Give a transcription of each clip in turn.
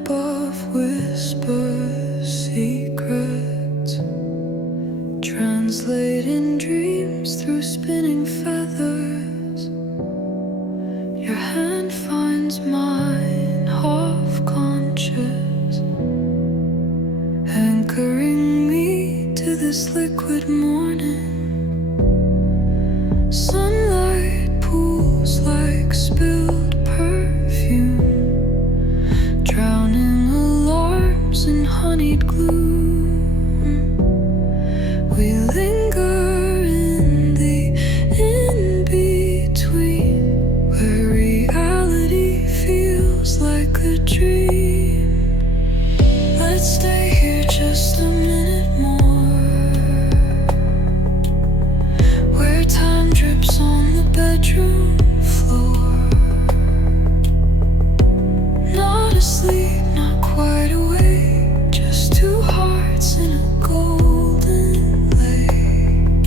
above whispers secrets, translating dreams through spinning feathers. Your hand finds mine, half conscious, anchoring me to this liquid morning. Sunlight pools like spilled perfume, drowning alarms in honeyed gloom. We linger in the in-between, where reality feels like a dream. Let's stay here just a minute more, where time drips on the bedroom floor. Not asleep, not quite awake, just two hearts in a golden lake.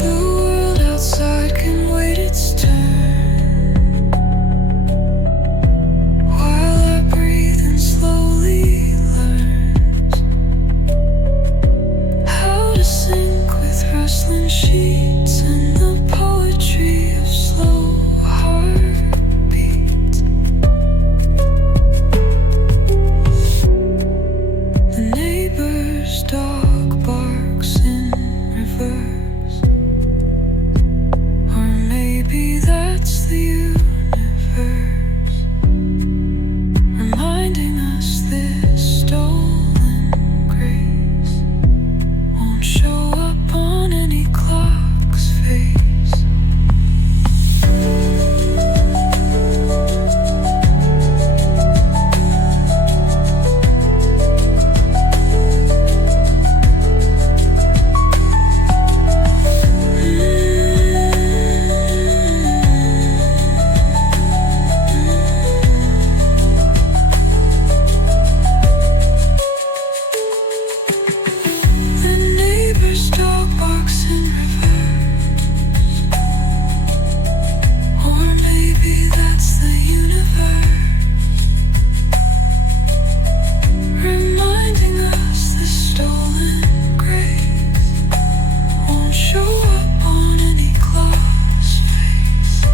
The world outside can wait its turn, while I breathe and slowly learns how to sink with rustling sheets and the poetry of slow heartbeats. The neighbor's dog barks in reverse, or maybe that's the universe reminding us this stolen grace won't show up on any clock's face. The neighbor's dog barks in reverse, or maybe that's the universe reminding us the stolen grace won't show up on any clock's face.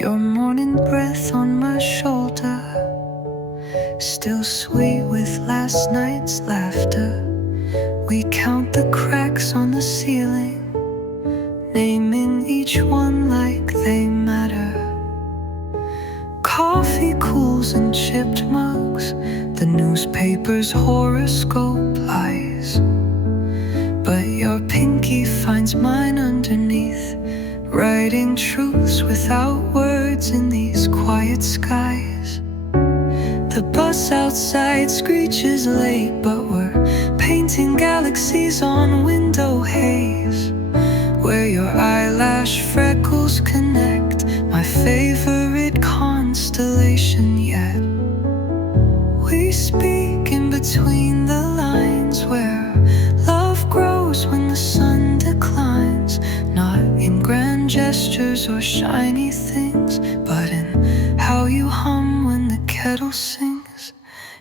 Your morning breath on my shoulder, still sweet with last night's laughter. We count the cracks on the ceiling, naming each one like they matter. Coffee cools in chipped mugs, the newspaper's horoscope lies, but your pinky finds mine underneath, writing truths without words in these quiet skies. The bus outside screeches late, but we're painting galaxies on window haze, where your eyelash freckles connect, my favorite constellation yet. We speak in between the lines, where love grows when the sun declines, not in grand gestures or shiny things, but in how you hum when the kettle sings.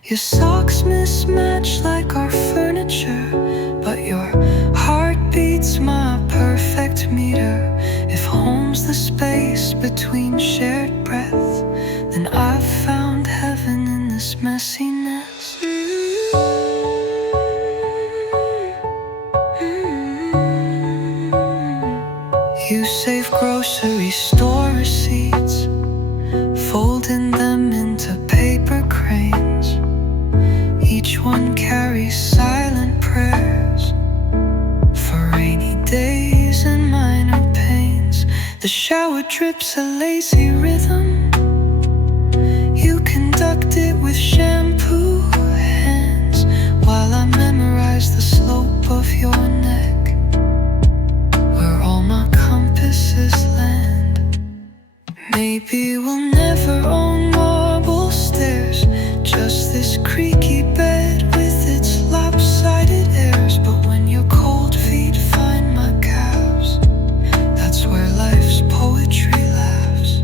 Your socks mismatch like our furniture, but your heart beats my perfect meter. If home's the space between shared breath, then I've found heaven in this messiness. You say save grocery store receipts, folding them into paper cranes. Each one carries silent prayers for rainy days and minor pains. The shower drips a lazy rhythm. You conduct it with shampoo hands, while I memorize the slope of your neck, where all my compasses land. Maybe we'll never own marble stairs, just this creaky bed with its lopsided airs. But when your cold feet find my calves, that's where life's poetry laughs.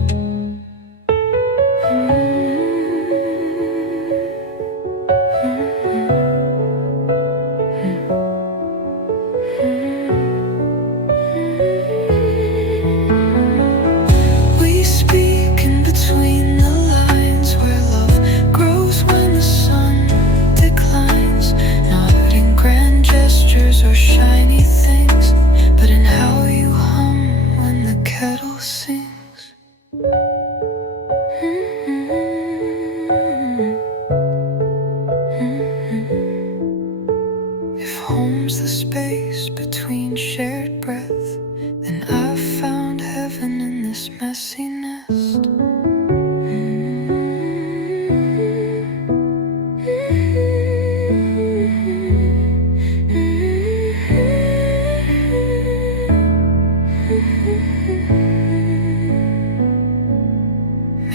We speak in between the lines, where love grows when the sun declines. Not in grand gestures or shiny things, but in how you hum when the kettle sings. If home's the space between shared breath, then I've found heaven in this messy nest.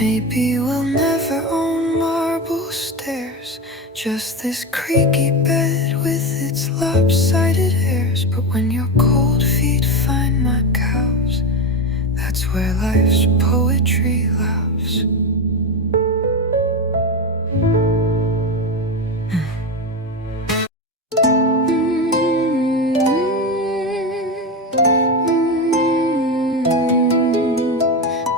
Maybe we'll never own marble stairs, just this creaky bed with its lopsided airs. But when your cold feet find my calves, that's where life's poetry laughs.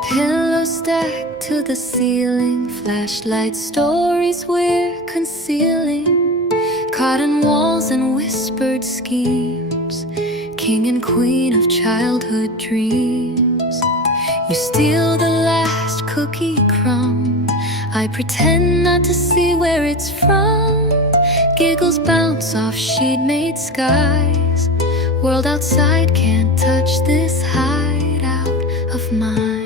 Pillows stacked to the ceiling, flashlight stories we're concealing, cotton walls and whispered schemes, king and queen of childhood dreams. You steal the last cookie crumb, I pretend not to see where it's from. Giggles bounce off sheet-made skies, world outside can't touch this hideout of mine.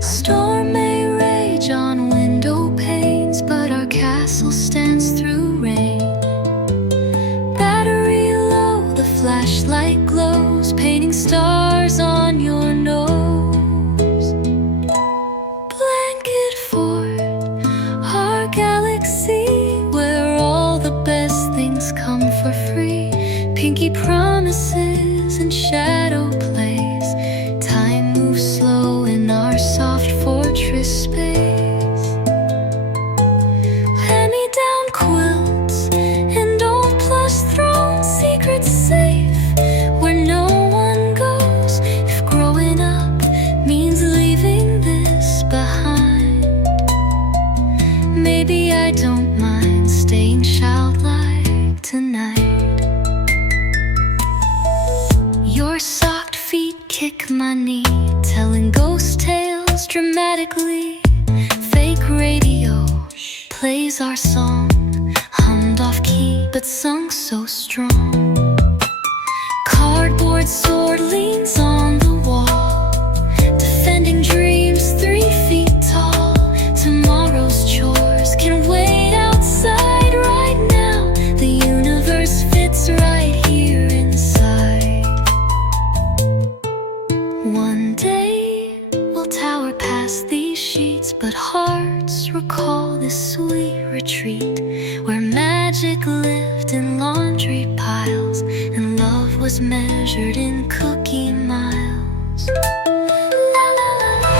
Storm may rage on window panes, but our castle stands through rain. Battery low, the flashlight glows, painting stars on your nose. Blanket fort, our galaxy, where all the best things come for free. Pinky promises and shadow plays, time moves slow in our soft fortress space. Hand-me-down quilts and old plush thrones, secrets safe where no one goes. If growing up means leaving this behind, maybe I don't mind staying childlike tonight. Your socked feet kick my knee, telling ghost tales dramatically. Fake radio plays our song, hummed off key but sung so strong. Cardboard sword leans on the wall, defending dreams 3 feet tall. Tomorrow's chores can wait outside right now. The universe fits right here inside. One day we'll tower past these sheets, but hearts recall this sweet retreat, where magic lived in laundry piles and love was measured in cookie miles. La, la, la, la.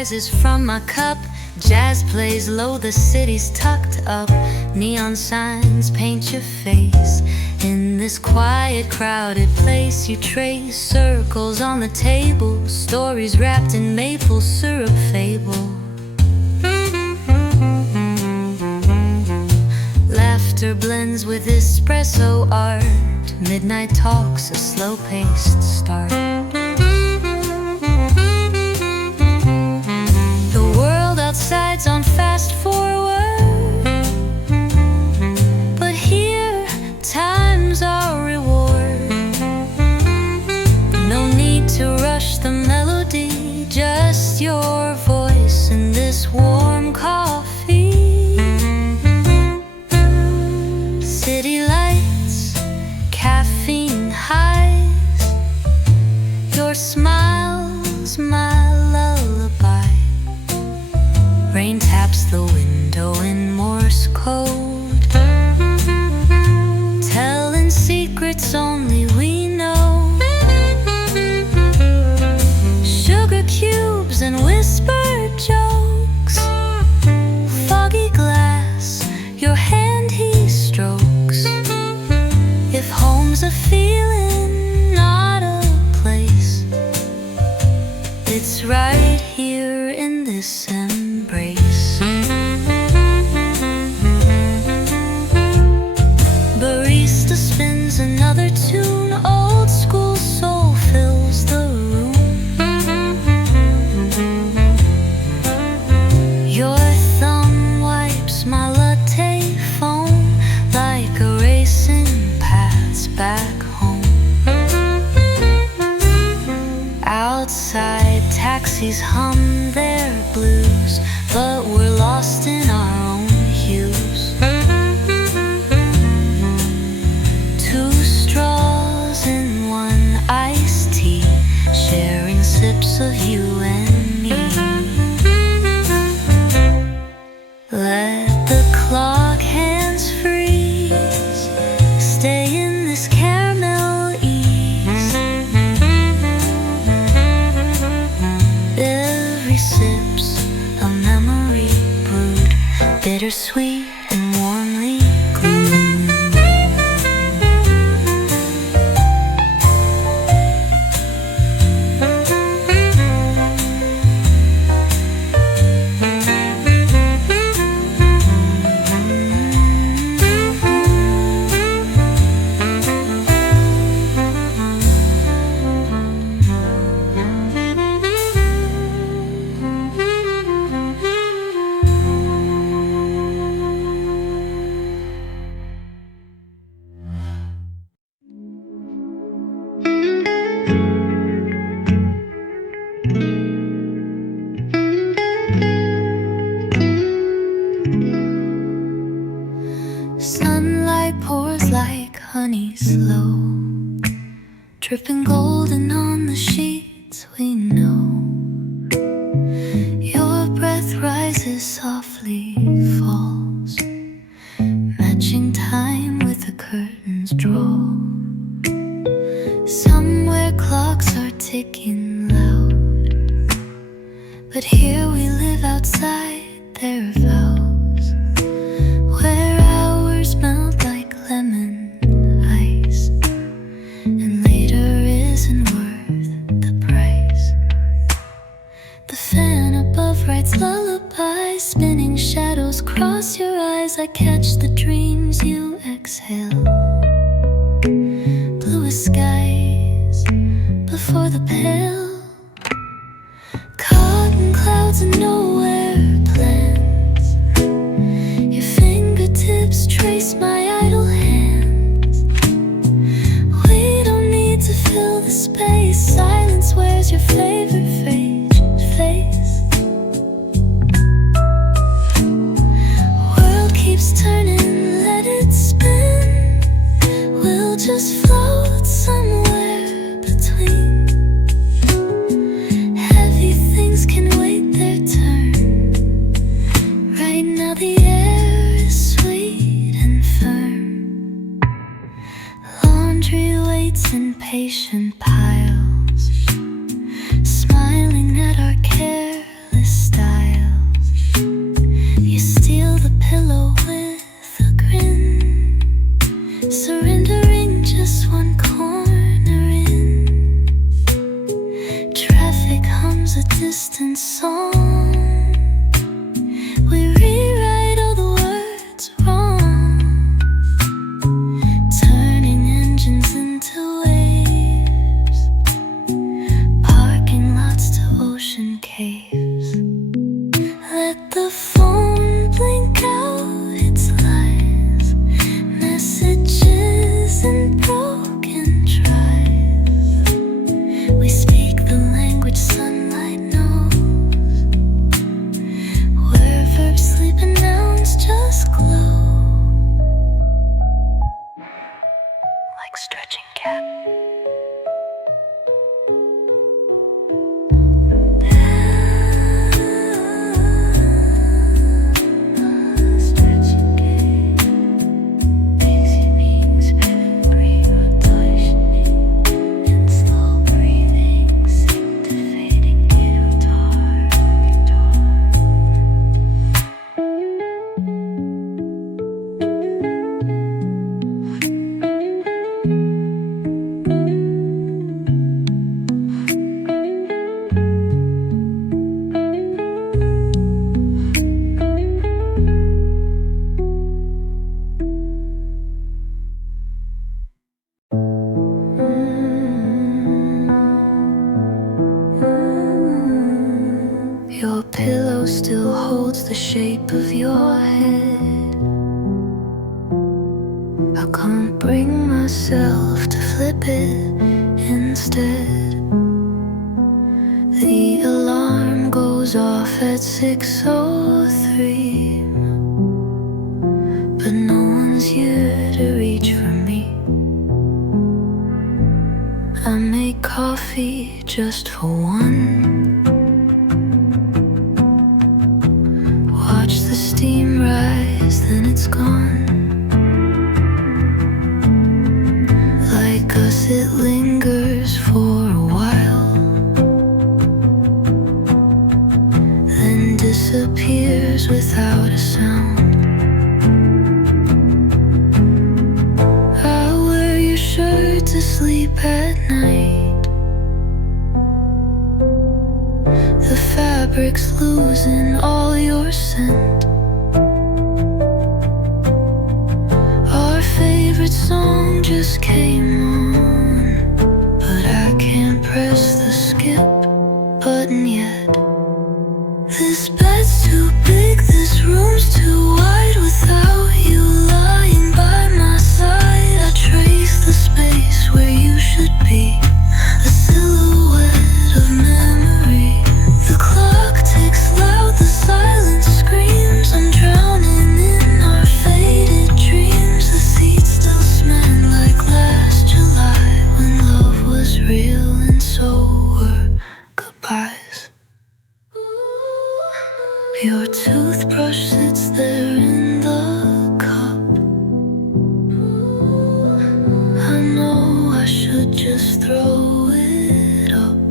rises from my cup. Jazz plays low, the city's tucked up. Neon signs paint your face. In this quiet, crowded place, you trace circles on the table, stories wrapped in maple syrup fable. Laughter blends with espresso art. Midnight talks, a slow-paced start. The world outside's on fast forward, but here, time's our reward. No need to rush the melody, just your voice in this warm coffee. City lights, caffeine highs, your smile's my lullaby. Rain taps the window in Morse code, telling secrets only we know. Sugar cubes and whispered jokes, foggy glass, your hand he strokes. If home's a feeling, not a place, it's right here in this embrace. Barista spins another tune, old school soul fills the room. Your thumb wipes my latte foam like erasing paths back home. Outside, taxis hum their blues, but we're lost in our own hues. Two straws in one iced tea, sharing sips of you and me. Let the clock hands freeze, stay in this caramel ease. Every sip's a memory brewed, bittersweet and warmly glued. Sunlight pours like honey slow, dripping golden on the sheets we know. Your breath rises softly, falls, matching time with the curtains draw. Somewhere clocks are ticking loud, but here we live outside their vows, where hours melt like lemon ice, and later isn't worth the price. The fan above writes lullabies, spinning shadows cross your eyes. I catch the dreams you exhale, bluest skies before the pale cotton clouds and nowhere plans. Your fingertips trace my idle hands. We don't need to fill the space. Silence wears your favorite face. World keeps turning, let it spin. becomes a distant song. We rewrite all the words wrong, turning engines into waves, parking lots to ocean caves. Let the phone blink out its lies, messages and broken tries. We speak the language sunlight knows, where verbs sleep and nouns just glow, like stretching cat. Your pillow still holds the shape of your head. I can't bring myself to flip it instead. The alarm goes off at 6:03, but no one's here to reach for me. I make coffee just for one. Watch the steam rise, then it's gone. Like us, it lingers for a while, then disappears without a sound. I wear your shirt to sleep at night. The fabric's losing all your scent. Our favorite song just came on, but I can't press the skip button yet. This bed's too big, this room's too wide. Without you lying by my side, I trace the space where you should be, a silhouette of memory. The clock ticks loud, the silence screams. I'm drowning in our faded dreams. The seats still smell like last July, when love was real and so were goodbyes. Your toothbrush sits there in the cup. I know I should just throw it up,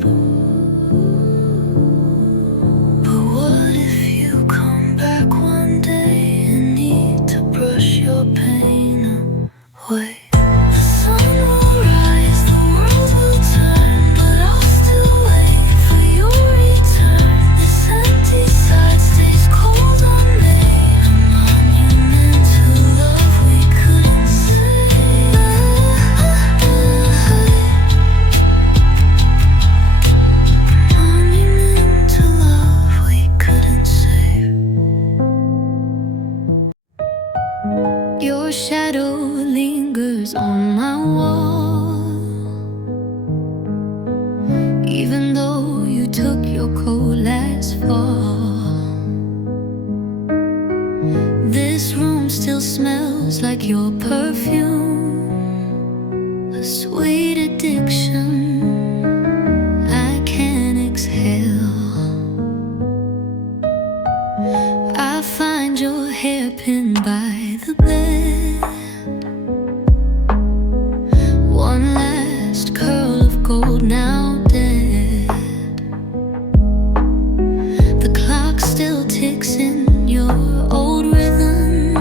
but what if you come back one day and need to brush your pain away? The sun will rise, the world will turn, but I'll still wait for your return. This empty side stays cold on me, a monument to love we couldn't save. Monument to love we couldn't save. Your shadow lingers on my wall, even though you took your coat last fall. This room still smells like your perfume, a sweet addiction I can't exhale. I find your hairpin by the bed, one last curl of gold now dead. The clock still ticks in your old rhythm,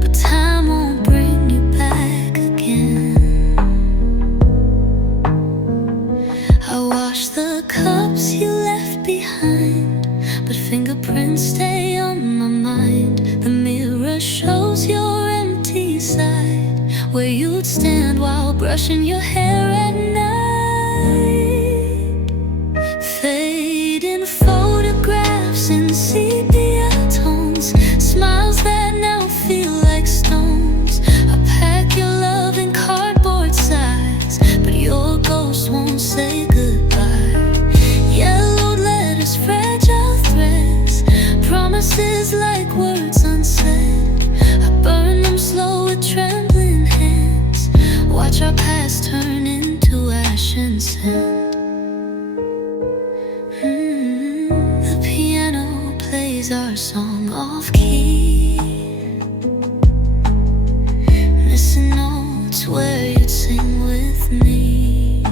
but time won't bring brushing your hair at night. Fading photographs in sepia tones, smiles that now feel like stones. I pack your love in cardboard size, but your ghost won't say goodbye. Yellowed letters, fragile threads, promises like words unsaid. I burn them slow with trembling hands, watch our past turn into ash and sand. The piano plays our song off key, missing notes where you'd sing with me.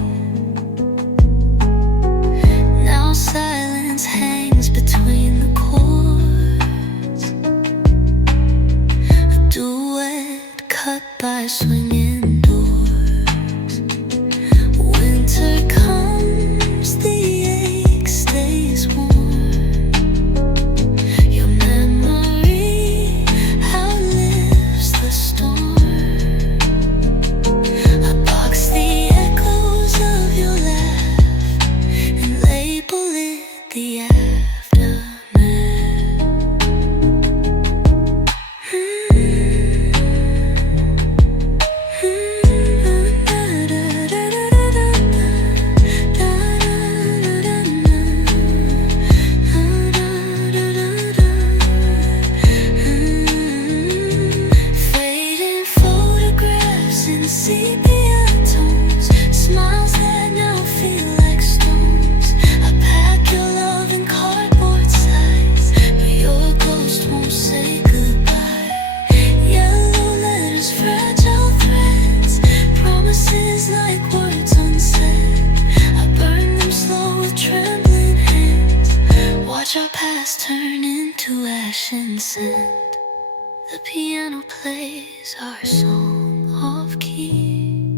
Now silence hangs between the chords, a duet cut by swinging doors. Winter comes, the ache stays warm. Your memory outlives the storm. I box the echoes of your laugh and label it the fading photographs in sepia tones, smiles that now feel like stones. I pack your love in cardboard size, but your ghost won't say goodbye. Yellow letters, fragile threads, promises like words unsaid. I burn them slow with trembling hands, watch our past turn into ash and sand. The piano plays our song off key,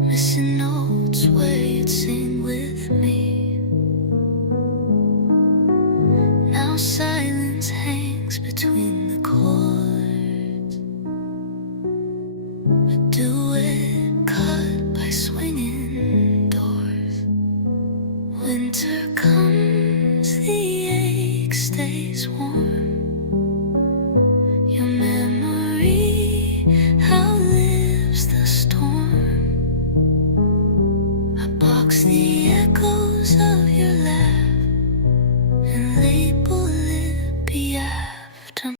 missing notes where you'd sing with me. Now silence hangs between the chords, a duet cut by swinging doors. Winter comes, the ache stays warm. Your memory outlives the storm. I box the echoes of your laugh and label it be after.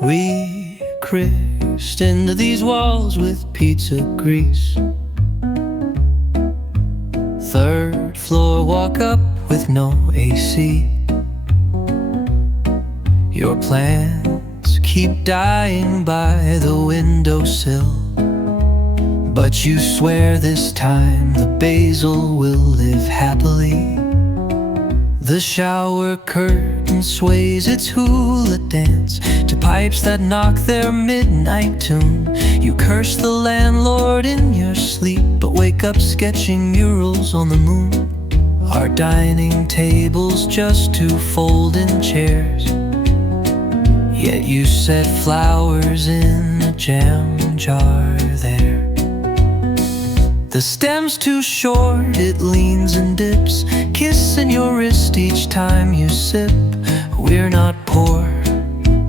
We crashed into these walls with pizza grease. Third floor walk up with no AC. Your plants keep dying by the windowsill, but you swear this time the basil will live happily. The shower curtain sways its hula dance to pipes that knock their midnight tune. You curse the landlord in your sleep, but wake up sketching murals on the moon. Our dining table's just two folding chairs, yet you set flowers in a jam jar there. The stem's too short, it leans and dips, kissing your wrist each time you sip. We're not poor,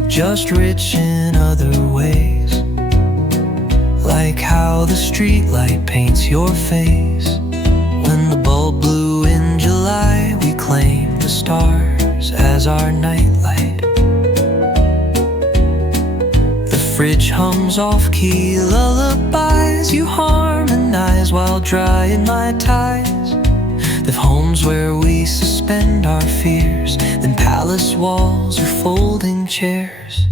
just rich in other ways, like how the streetlight paints your face. When the bulb blew in July, we claimed the stars as our nightlight. The fridge hums off-key lullabies, you harmonize while drying my ties. They've homes where we suspend our fears, then palace walls or folding chairs.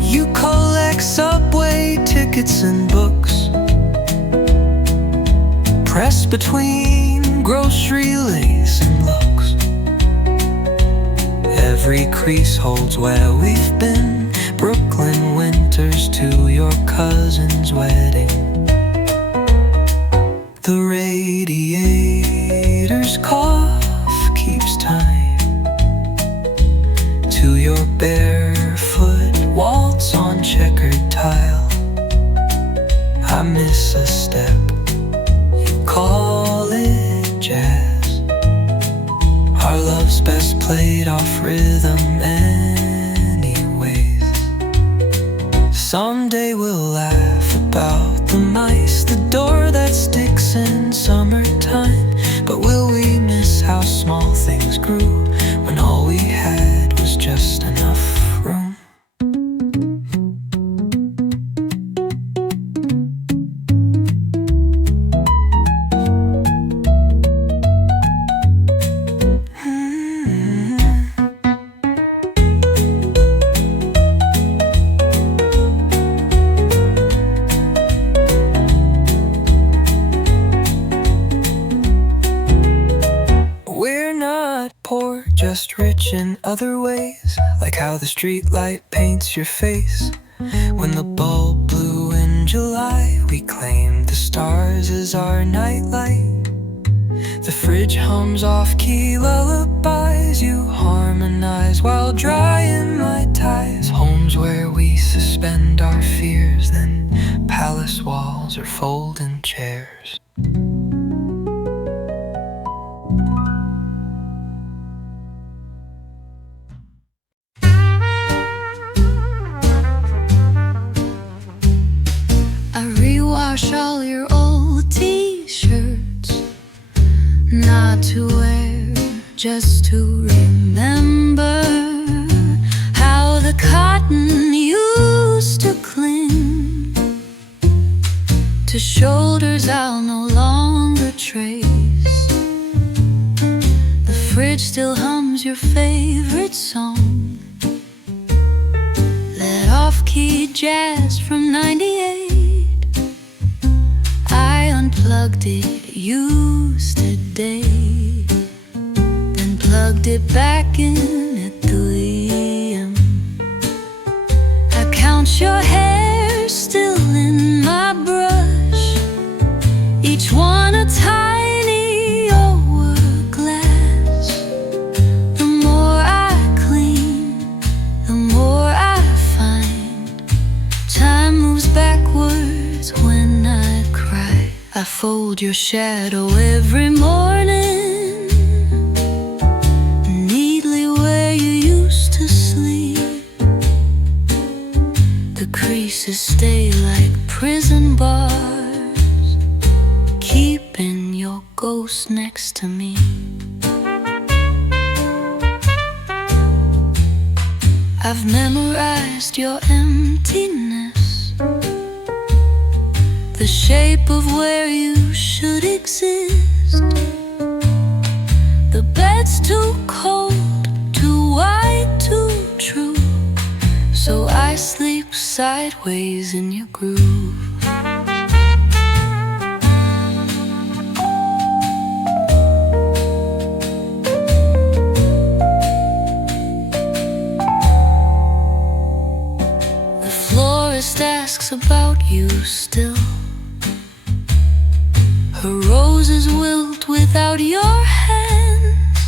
You collect subway tickets and books, pressed between grocery lace and looks. Every crease holds where we've been, Brooklyn winters to your cousin's wedding. The radiator's cough keeps time to your barefoot walk. a step. You call it jazz. Our love's best played off rhythm anyways. Someday we'll laugh about the mice, the door that sticks in summertime. But will we miss how small things grew when all we had was just enough room? Poor, just rich in other ways, like how the streetlight paints your face. When the bulb blew in July, we claimed the stars as our nightlight. The fridge hums off-key lullabies, you harmonize while drying my ties. Homes where we suspend our fears, then palace walls or folding chairs. Wash all your old t-shirts, not to wear, just to remember how the cotton used to cling to shoulders I'll no longer trace. The fridge still hums your favorite song, that off-key jazz from '98. Unplugged it, used today, then plugged it back in at 3 a.m. I count your hair still in my brush, each one a tiny hourglass. The more I clean, the more I find time moves backwards when I cry. I fold your shadow every morning, neatly where you used to sleep. The creases stay like prison bars, keeping your ghost next to me. I've memorized your emptiness, the shape of where you should exist. The bed's too cold, too wide, too true, so I sleep sideways in your groove. The florist asks about you still. Her roses wilt without your hands.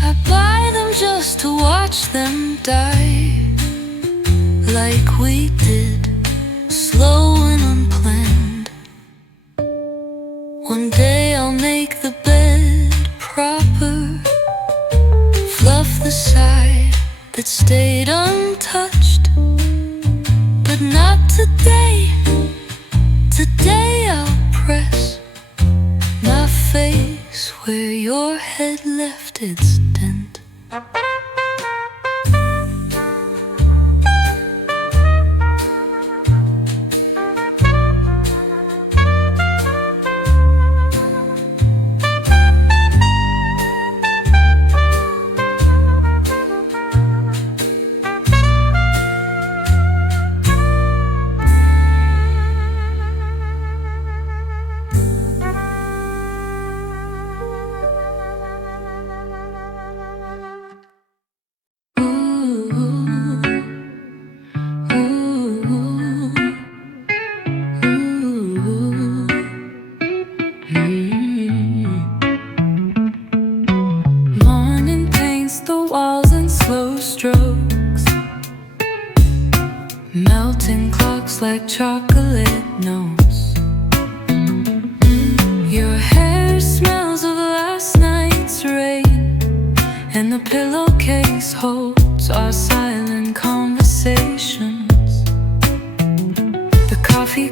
I buy them just to watch them die, like we did, slow and unplanned. One day I'll make the bed proper, fluff the side that stayed untouched. But not today. Today I'll press my face where your head left its dent.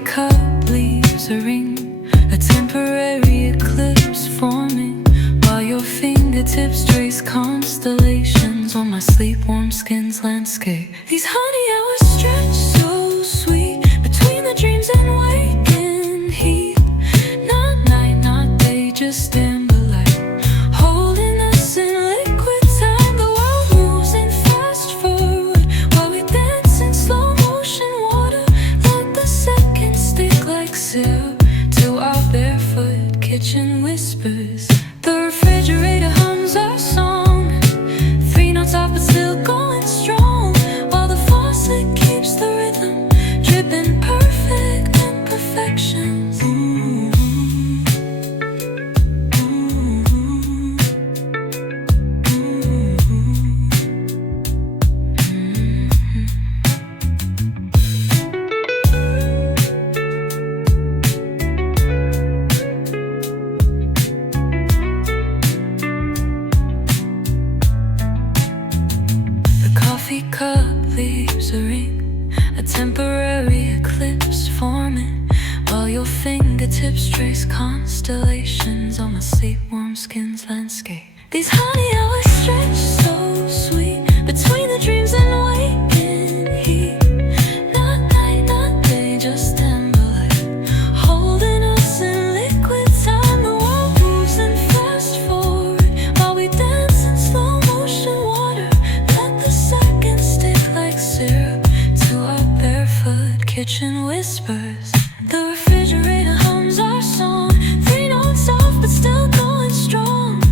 cup leaves a ring, a temporary eclipse forming, while your fingertips trace constellations on my sleep-warm skin's landscape. These honey hours stretch so sweet between the dreams and waking heat. Not night, not day, just amber light, holding us in liquid time. The world moves in fast forward while we dance in slow motion water. Let the seconds stick like syrup to our barefoot kitchen whispers. The refrigerator hums our song, 3 notes off but still going strong, while the faucet keeps the rhythm dripping perfect imperfections. Cup leaves a ring, a temporary eclipse forming, while your fingertips trace constellations on my sleep-warm skin's landscape. These honey hours stretch so sweet between the dreams and waking heat. Not night, not day, just amber light, holding us in liquid time. The world moves in fast forward while we dance in slow motion water. Let the seconds stick like syrup to our barefoot kitchen whispers. The refrigerator hums our song, 3 notes off but still going strong,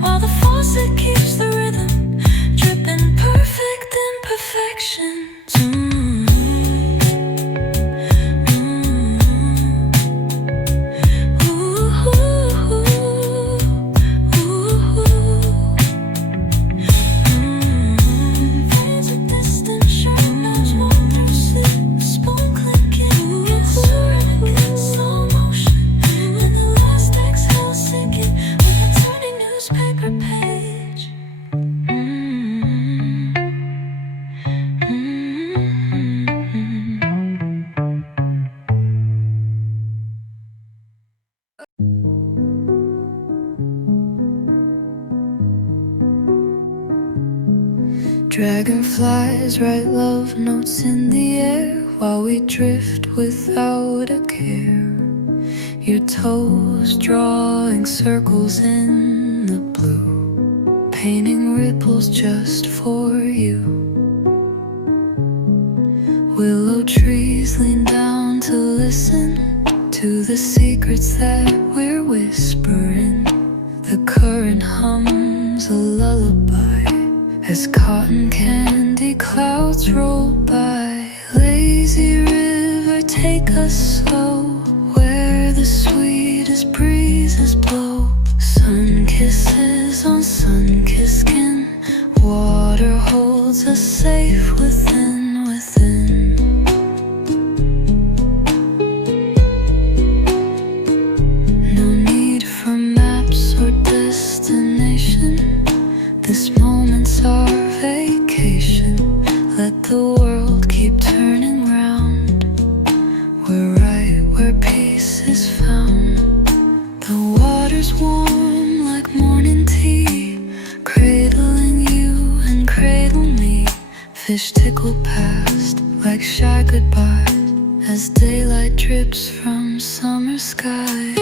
while the faucet keeps the rhythm dripping perfect imperfections. Dragonflies write love notes in the air while we drift without a care. Your toes drawing circles in the blue, painting ripples just for you. Willow trees lean down to listen to the secrets that we're whispering. The current hums a lullaby as cotton candy clouds roll by. Lazy river, take us slow where the sweetest breezes blow. Sun kisses on sun-kissed skin, water holds us safe within, within. No need for maps or destination, this moment's our vacation. Let the world keep turning round, we're right where peace is found. The water's warm like morning tea, cradling you and cradle me. Fish tickle past like shy goodbyes as daylight drips from summer skies.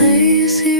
Lazy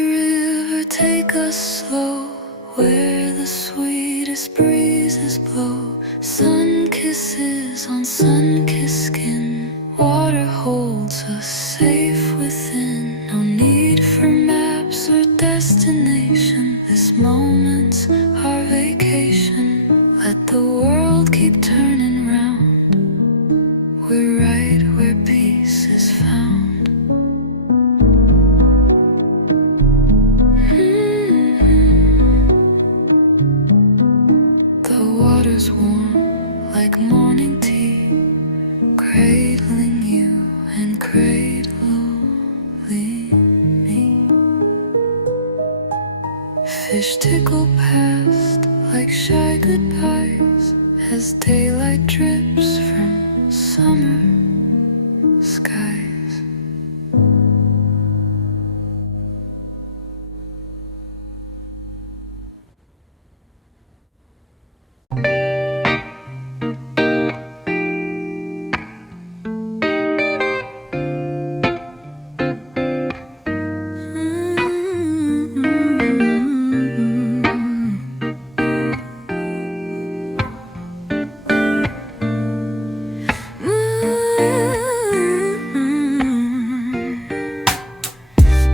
fish tickle past like shy goodbyes as daylight drips from summer skies.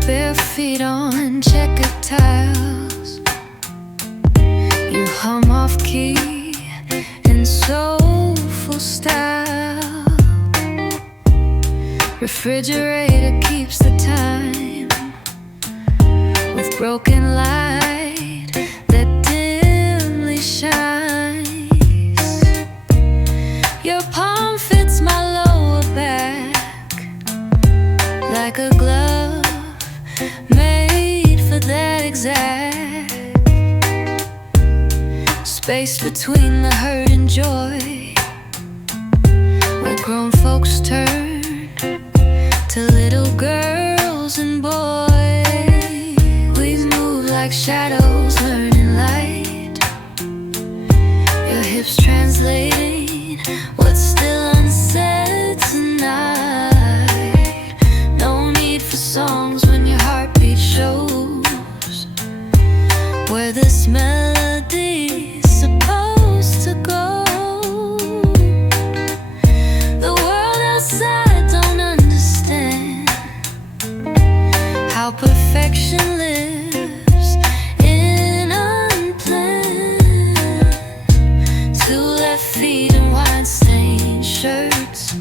Bare feet on checkered tiles, you hum off key in soulful style. Refrigerator keeps the time with broken light that dimly shines. Your palm fits my lower back like a glove made for that exact space between the hurt and joy, where grown folks turn to little girls and boys. We move like shadows learning light, your hips translating what's still unsaid tonight. No need for songs when your heartbeat shows where this melody's supposed to go. The world outside don't understand how perfection lives in unplanned. Two left feet and wine-stained shirts,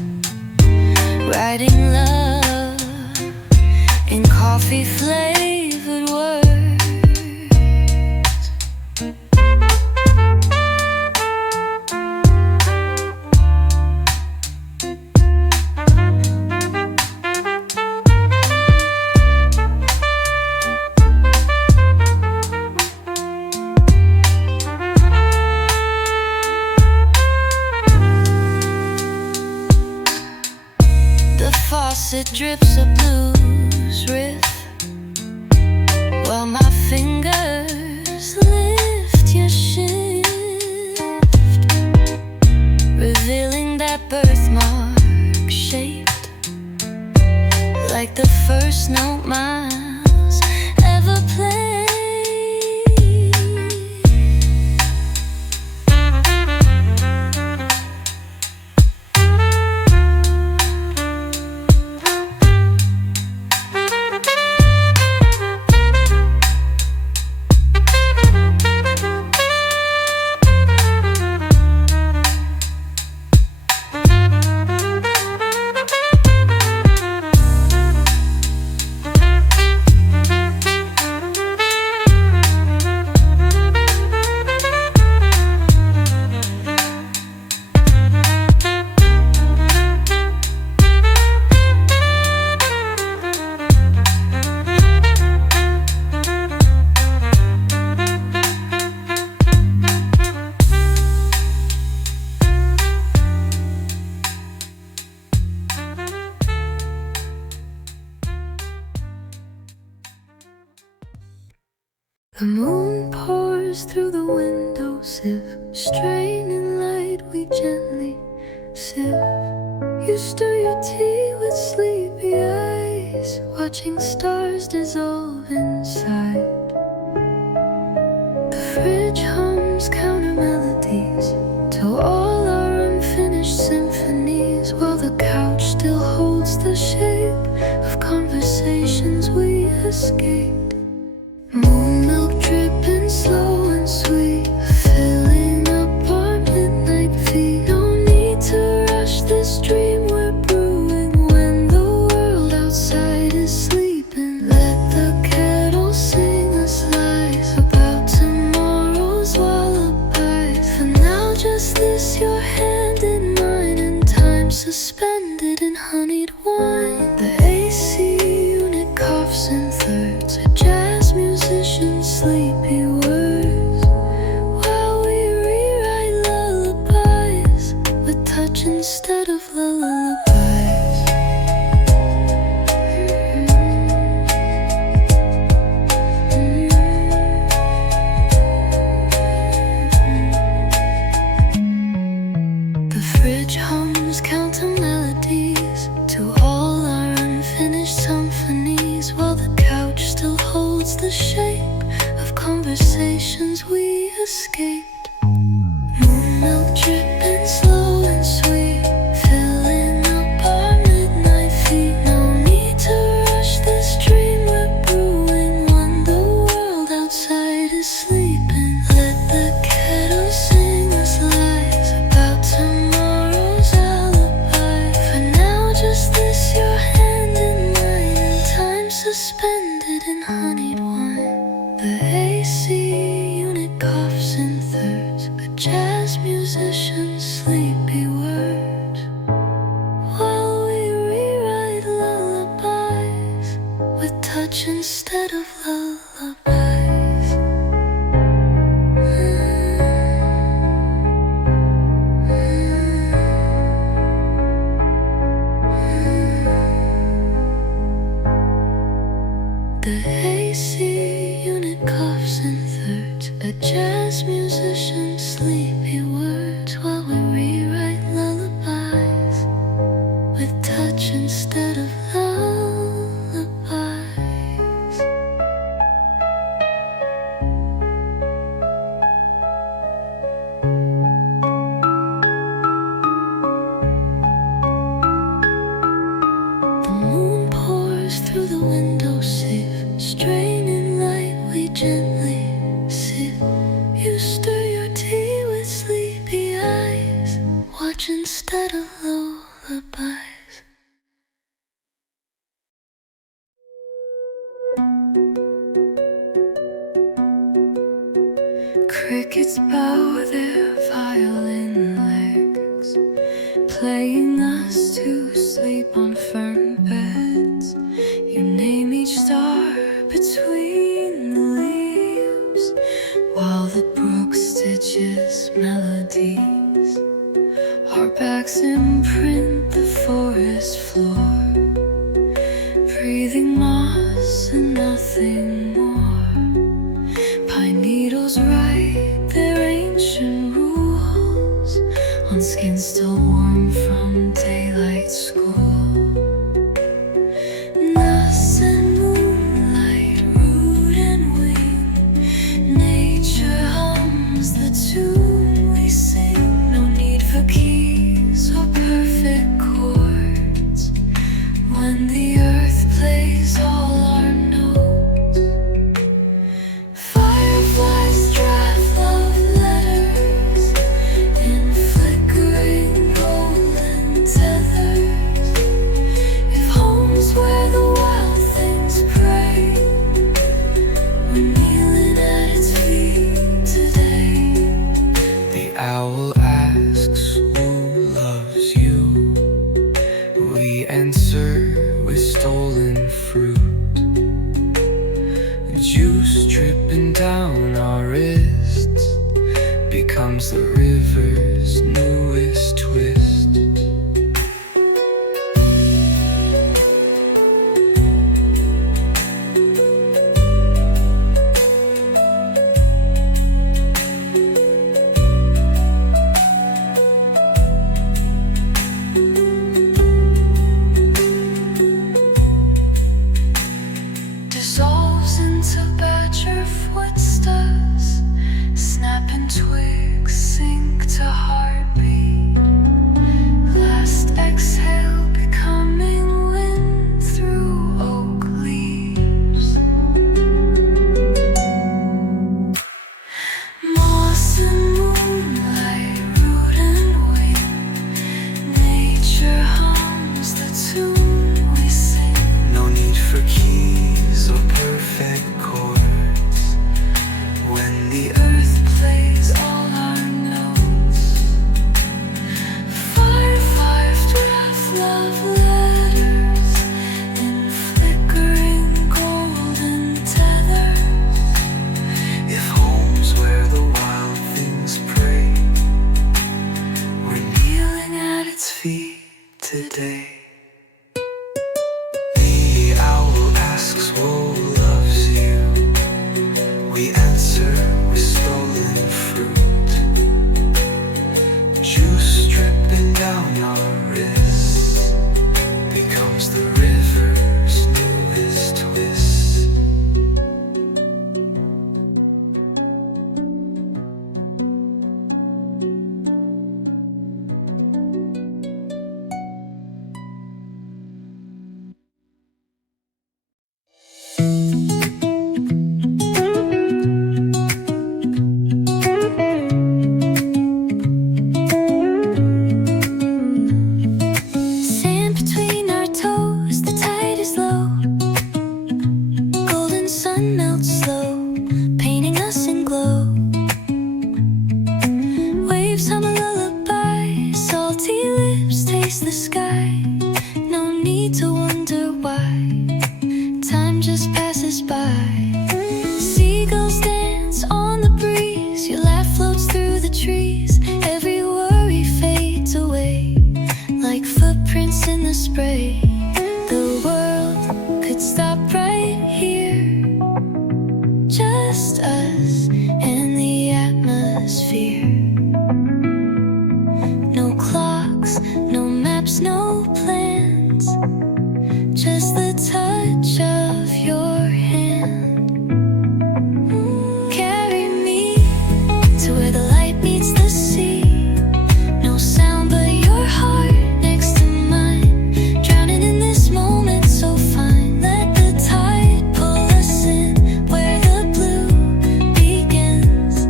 writing love in coffee-flavored words. The faucet drips a blues riff while my fingers lift your shift, revealing that birthmark shaped like the first note Miles ever played. The moon pours through the window sieve, straining light we gently sip. You stir your tea with sleepy eyes, watching stars dissolve inside. The fridge hums counter melodies to all our unfinished symphonies, while the couch still holds the shape of conversations we escaped. Moon milk dripping slow and sweet, filling up our midnight feet. No need to rush this dream we're brewing when the world outside is sleeping. Let the kettle sing us lies about tomorrow's lullabies. For now, just this, your hand in mine, and time suspended in honeyed wine. It's the shape of conversations we escaped. Moon milk dripping slow and sweet, filling up our midnight feet. No need to rush this dream we're brewing when the world outside is sleeping. Let the kettle sing us lies about tomorrow's alibi. For now, just this, your hand in mine, and time suspended in honeyed wine. The AC unit coughs in thirds, a jazz musician's sleepy words, while we rewrite lullabies with touch instead of lullabies. The AC unit coughs in thirds, a jazz musician's sleepy words, while we rewrite lullabies with touch instead of lullabies. The moon pours through the window sieve, straining light we gently sip. You stir your tea with sleepy eyes, watch instead of lullabies. Crickets bow their violin legs, playing us to sleep on firm beds. You name each star between the leaves, while the brook stitches melodies. Our backs imprint the forest floor, breathing moss and nothing more. Pine needles write their ancient rules on skin still warm from daylight school. Nuss and moonlight, root and wing, nature hums the tune we sing. No need for keys or perfect chords when the earth plays all our notes. passes by. Seagulls dance on the breeze, your laugh floats through the trees. Every worry fades away like footprints in the spray. The world could stop right here, just us and the atmosphere. No clocks, no maps, no plans, just the touch of your hand. Carry me to where the light meets the sea. No sound but your heart next to mine, drowning in this moment so fine. Let the tide pull us in where the blue begins.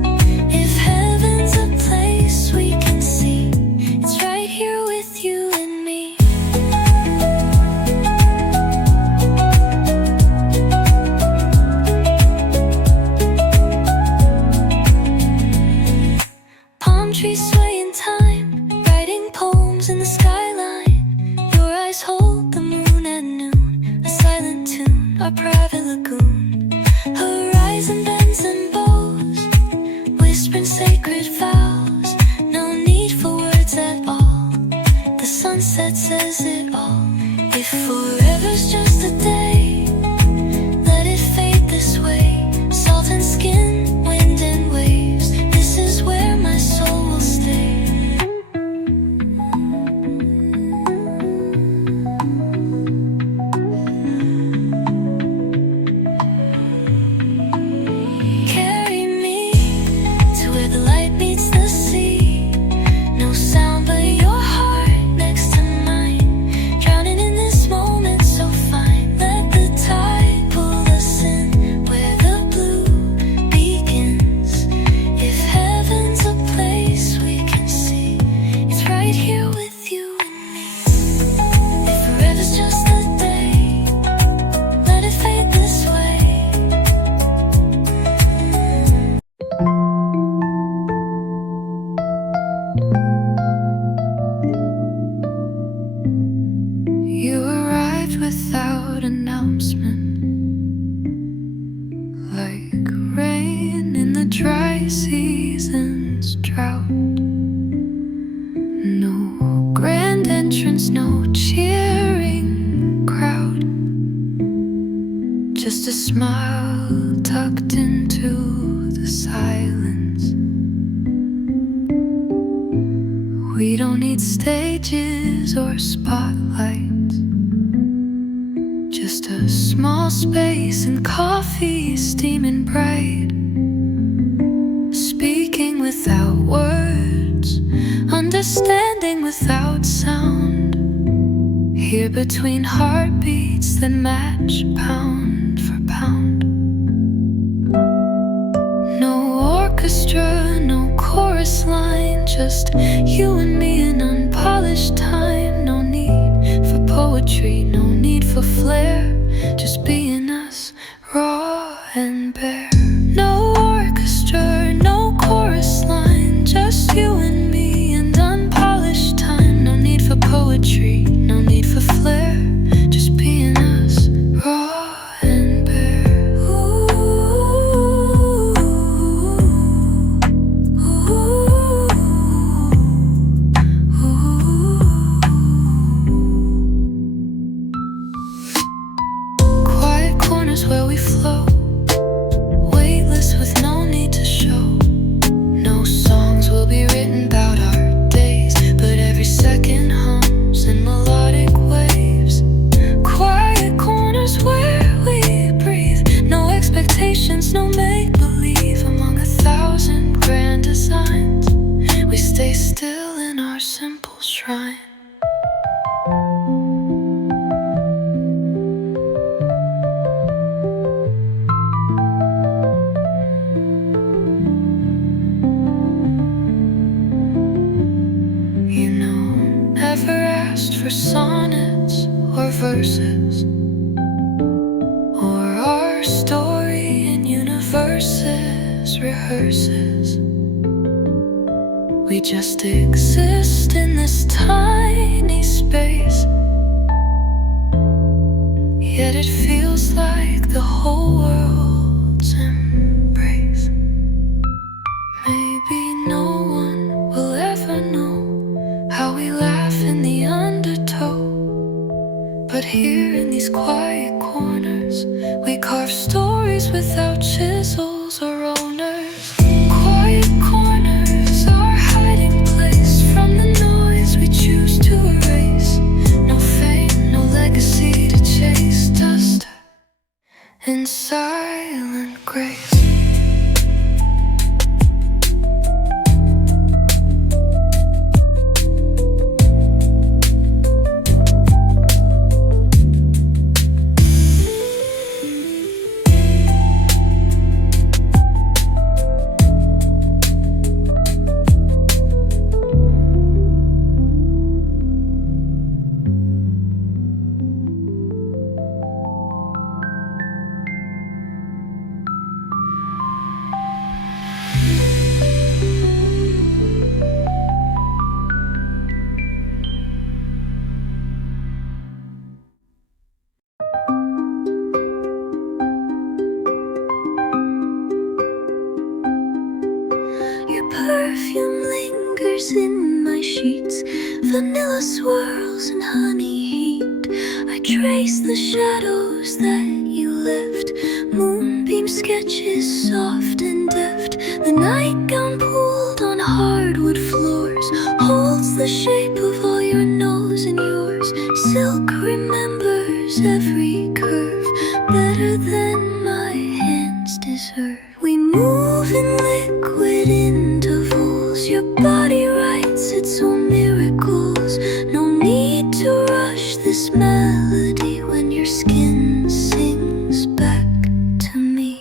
If heaven's a place we can see, it's right here with you and me. Palm trees sway in time, writing poems in the skyline. Your eyes hold the moon at noon, a silent tune, our private lagoon. Horizon bends and bows, whispering sacred vows. No need for words at all, the sunset says it all. If forever's just a day, let it fade this way. Salt and skin, wind and waves, this is where my soul will stay. Carry me to where the light meets the sea. No sound but your heart next to mine, drowning in this moment so fine. Let the tide pull us in where the blue begins. If heaven's a place we can see, it's right here with you and me. If forever's just a day, let it fade this way. You arrived without announcement, like rain in the dry season's drought. No grand entrance, no cheering crowd, just a smile tucked into the silence. We don't need stages or spotlights, just a small space and coffee steaming bright. Speaking without words, understanding without sound. Here between heartbeats that match pound for pound. No orchestra, no chorus line, just you and me in unpolished time. No need for poetry, no need for flair, just being us, raw and bare. No orchestra, no chorus line, just you and me and unpolished time. No need for poetry, no need for flair, just being us, raw and bare. Quiet corners where we flow, weightless with no need to show. No songs will be written about our days, but every second hums in melodic waves. Quiet corners where we breathe, no expectations, no make-believe. Among 1,000 grand designs, we stay still in our simple shrine. You know, never asked for sonnets or verses, or our story in universes rehearses. We just exist in this tiny space, yet it feels like the whole carve stories without chisels or owners. Quiet corners, our hiding place from the noise we choose to erase. No fame, no legacy to chase, dust in silent grace. Your perfume lingers in my sheets, vanilla swirls and honey heat. I trace the shadows that you left, moonbeam sketches soft and deft. The nightgown pulled on hardwood floors holds the shape of all your nose and yours. Silk remembers every curve better than my hands deserve. We move in liquid intervals. Your body writes its own miracles. No need to rush this melody when your skin sings back to me.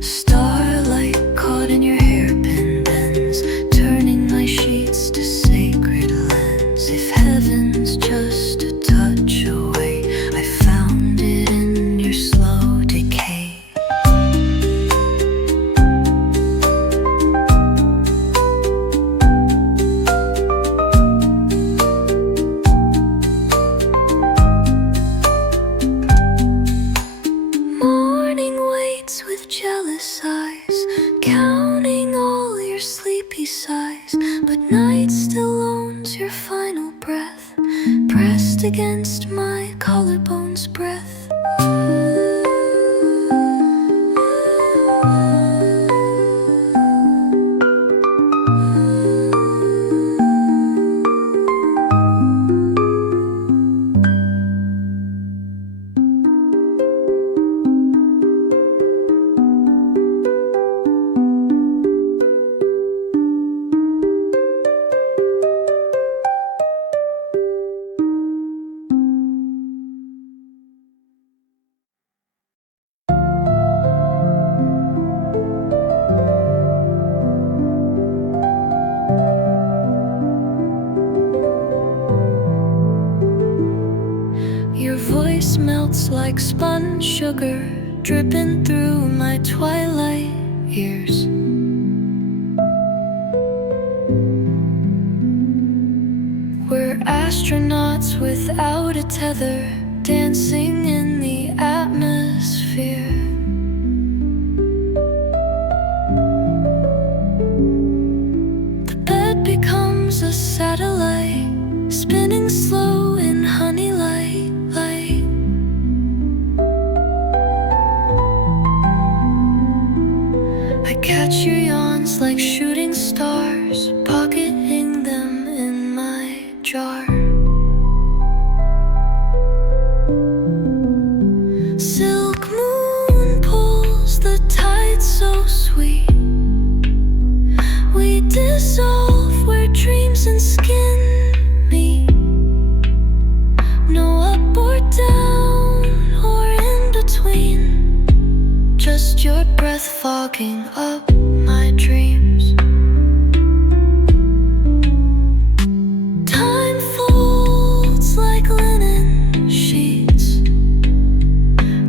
Starlight caught in your hairpin bends, turning my sheets to sacred lens. If heaven's just a touch away, I found it in your slow decay. Morning waits with jealous eyes, counting all your sleepy sighs. But night still owns your final breath, pressed against my collarbone's breath. Your voice melts like spun sugar, dripping through my twilight years. We're astronauts without a tether, dancing in the atmosphere. The bed becomes a satellite, spinning slow in honey light. I catch your yawns like shooting stars, pocketing them in my jar. Silk moon pulls the tide so sweet. We dissolve where dreams and skin meet. No up or down or in between, just your breath fogging up my dreams. Time folds like linen sheets,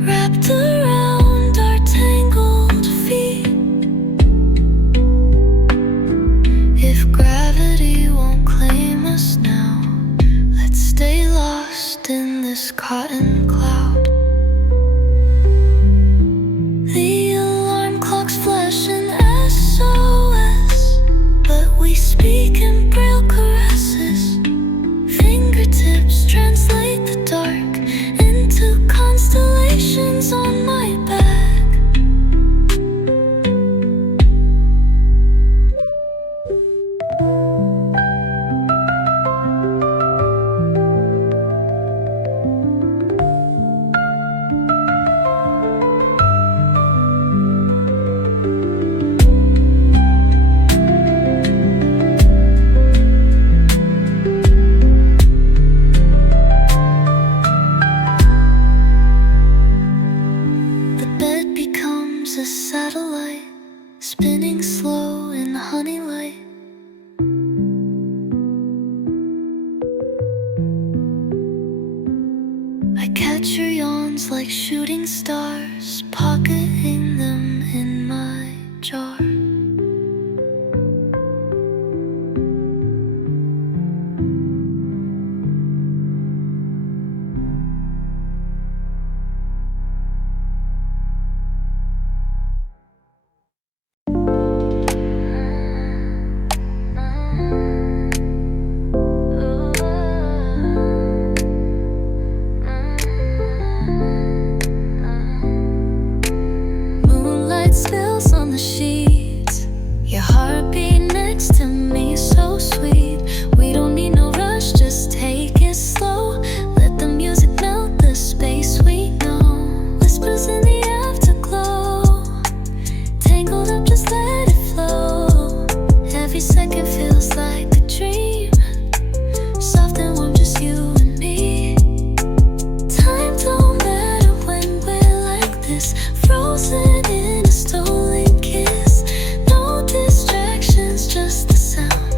wrapped around our tangled feet. If gravity won't claim us now, let's stay lost in this cotton cloud. The alarm clock's light, spinning slow in the honey light. I catch your yawns like shooting stars, pocketing them in my jar. Spills on the sheets, your heartbeat next to me, so sweet. We don't need no rush, just take it slow. Let the music melt the space we know. Whispers in the afterglow, tangled up, just let it flow. Every second feels like a dream, soft and warm, just you and me. Time don't matter when we're like this, frozen in a stolen kiss. No distractions, just the sound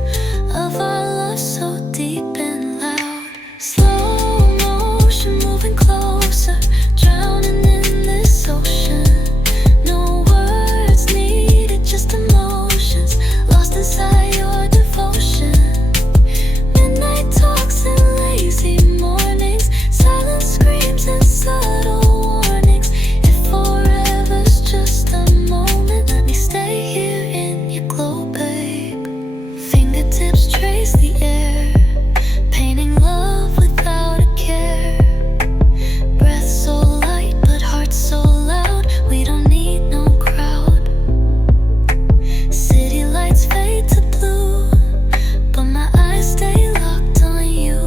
of our love so deep and loud. Slow motion moving closer, drowning in this ocean. No words needed, just emotions lost inside your devotion. Midnight talks and lazy mornings, silent screams and subtle warnings. If forever's just a moment, let me stay here in your glow, babe. Fingertips trace the air, painting love without a care. Breath so light, but heart so loud. We don't need no crowd. City lights fade to blue, but my eyes stay locked on you.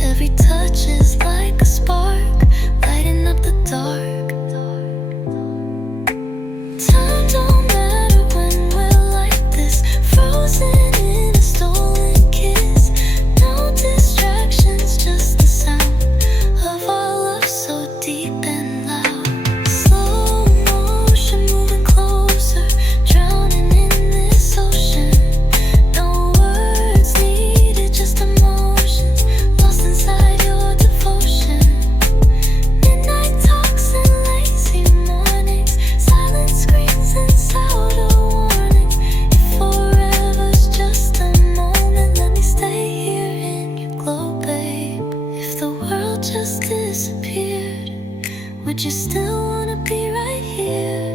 Every touch is like a spark, lighting up the dark. Time don't matter when we're like this, frozen in a stolen kiss. No distractions, just the sound of our love so deep and loud. Slow motion moving closer, drowning in this ocean. No words needed, just emotions lost inside your devotion. Midnight talks and lazy mornings, silent screams and subtle warnings. If forever's just a moment, let me stay here in your glow, babe. If the world just disappeared, would you still wanna be right here?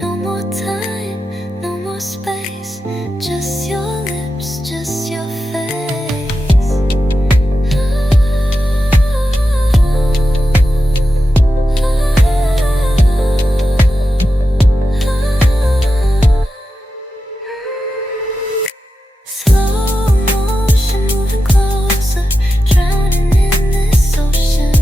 No more time, no more space, just your lips, just your face. Slow motion moving closer, drowning in this ocean.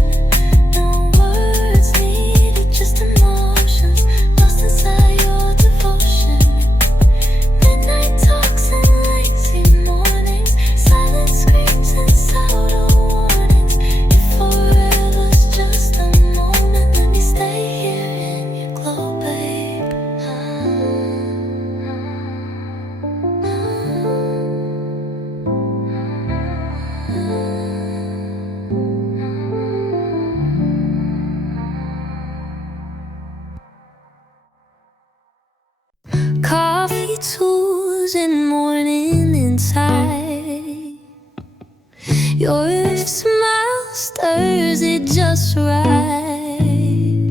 No words needed, just emotions lost inside your devotion. Midnight talks and lazy mornings, silent screams and subtle warnings. If forever's just a moment, let me stay here in your glow, babe. Coffee tools and morning inside. Your smile stirs it just right.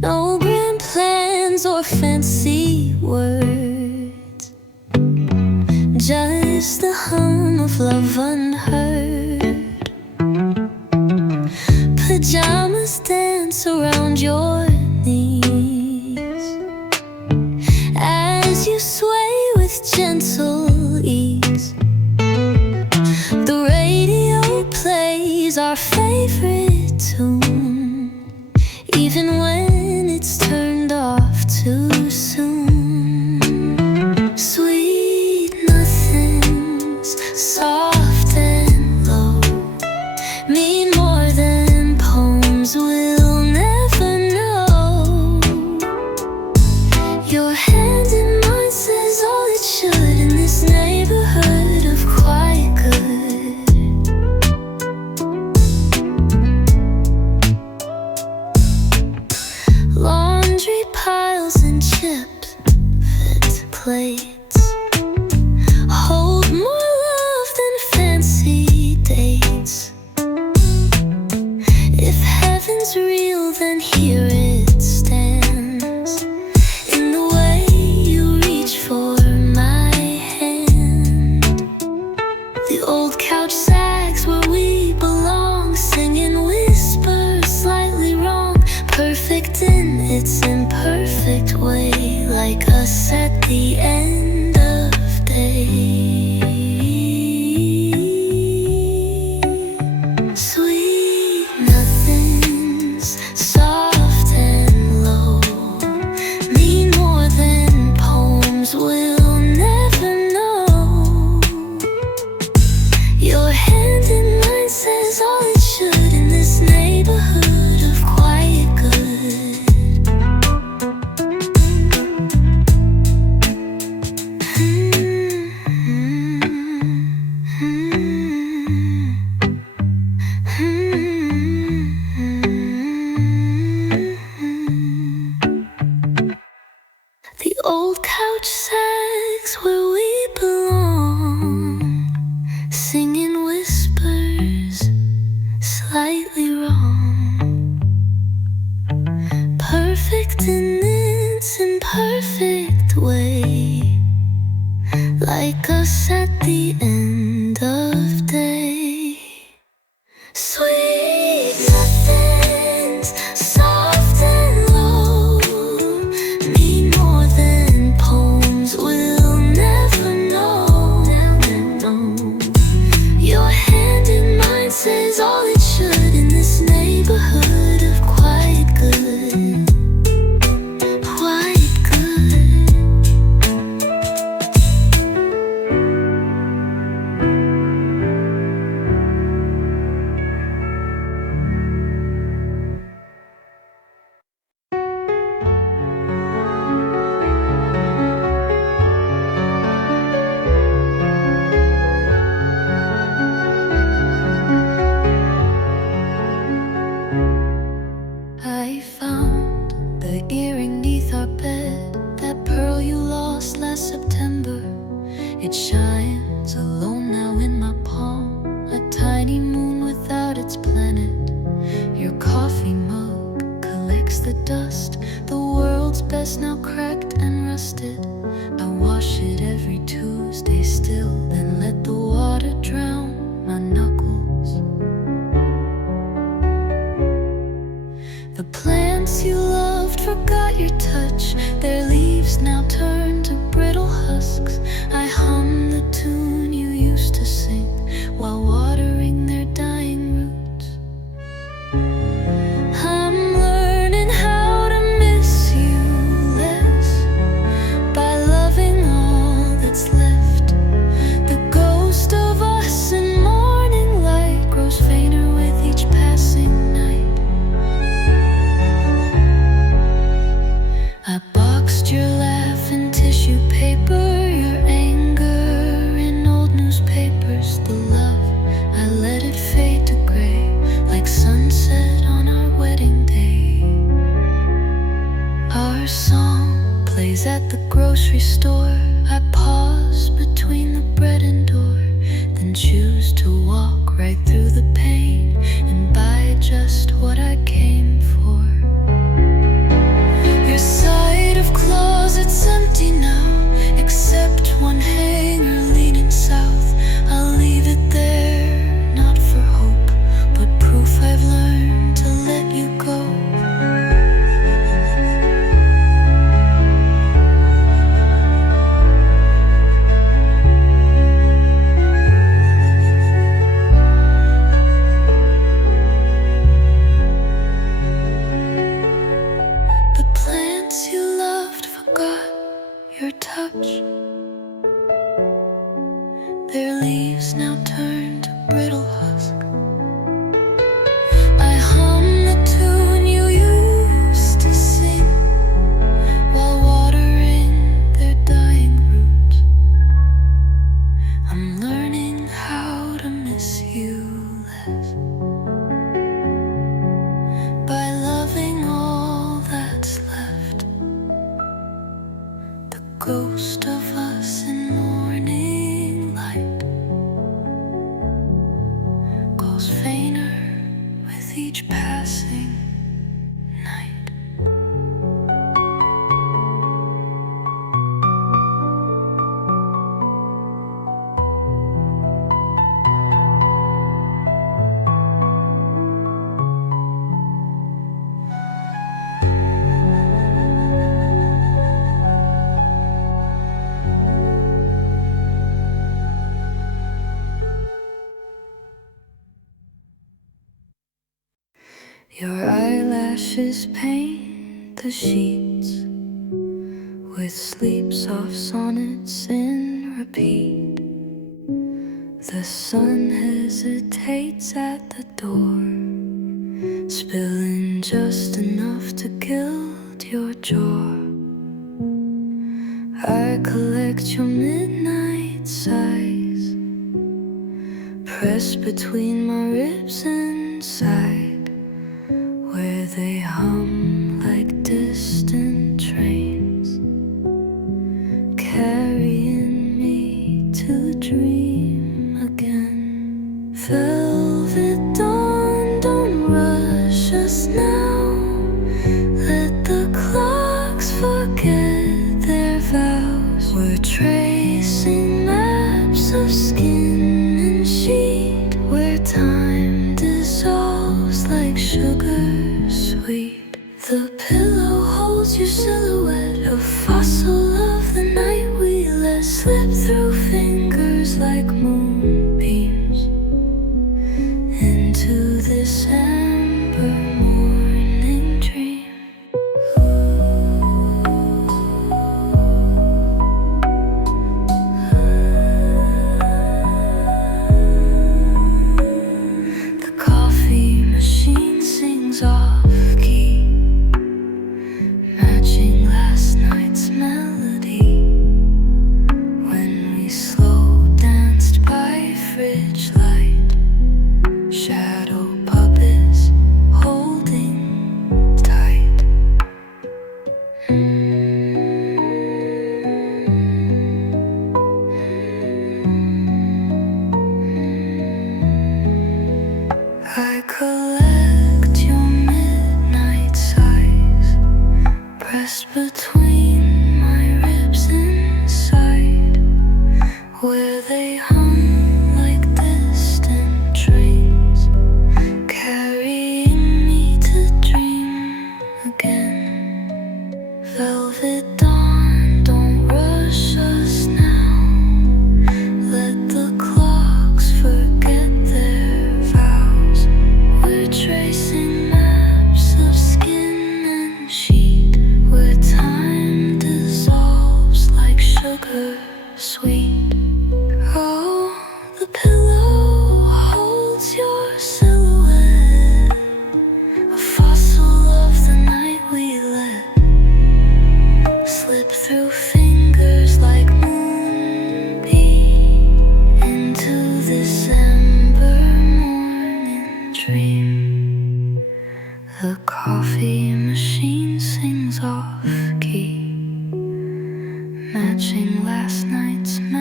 No grand plans or fancy words, just the hum of love unheard. Pajamas dance around your knees as you sway with gentle ease. The radio plays our favorite tune, even when it's turned off too soon. Sweet nothings, soft and low, mean more than poems we'll never know. Your hand in mine says all it should in this neighborhood of quiet good. Laundry piles and chips fit plates hold more love than fancy dates. If heaven's real, then here it stands in the way you reach for my hand. The old couch sags where we belong, singing whispers slightly wrong, perfect in its imperfect way, like us at the end of day. Sweet nothings, soft and low, mean more than poems will never know. Your hand in mine says all it should in this neighborhood of quiet good. The old couch sags where we belong, singing whispers slightly wrong, perfect in its imperfect way, like us at the end of day. Sweet nothings, soft and low, mean more than poems will never know. Your hand in mine says all it should in this neighborhood of quiet good. Quiet good. I found the earring neath our bed, that pearl you lost last September. It shines alone now in my palm, a tiny moon without its planet. Your coffee mug collects the dust, the world's best now cracked and rusted. I wash it every Tuesday still, then let the water drown my knuckles. The plants you loved forgot your touch, their leaves now turn to brittle husks. I hum the tune you used to sing while watering their dying roots. I'm learning how to miss you less by loving all that's left. The ghost of us in morning light grows fainter with each passing night. I boxed your laugh in tissue paper, your anger in old newspapers. The love, I let it fade to gray, like sunset on our wedding day. Our song plays at the grocery store. I pause between the bread and door, then choose to walk right through the pain and buy just what I came for. Your side of closet's empty now, except one hanger leaning south. I'll leave it there, not for hope, but proof I've learned to let you go. The plants you loved forgot your touch, their leaves now turn to brittle husk. I hum the tune you used to sing while watering ghost of us in morning light grows fainter with each passing night. Your eyelashes paint the sheets with sleep soft sonnets in repeat. The sun hesitates at the door, spilling just enough to gild your jaw. I collect your midnight sighs, pressed between my ribs inside, where they hum like distant trains, carrying me to dream again. Velvet dawn, don't rush us now. Let the clocks forget their vows. We're tracing maps of skin and sheet, where time dissolves like sugar sweet. The pillow holds your silhouette, a fossil of the night we let slip through fingers like moonbeams into this amber morning dream. The coffee machine sings off key, matching last night's melody. When we slow danced by fridge light, shadow puppets holding tight. I collect your midnight sighs, pressed between my ribs inside, where they hum like distant trains, carrying me to dream again. Velvet dawn, don't rush us now. Let the clocks forget their vows. We're tracing maps of skin and sheet, where time dissolves like sugar sweet. Oh, the pillow holds your silhouette, a fossil of the night we let slip through fingers like moonbeam into this amber morning dream. The coffee machine sings off key, matching last night's melody.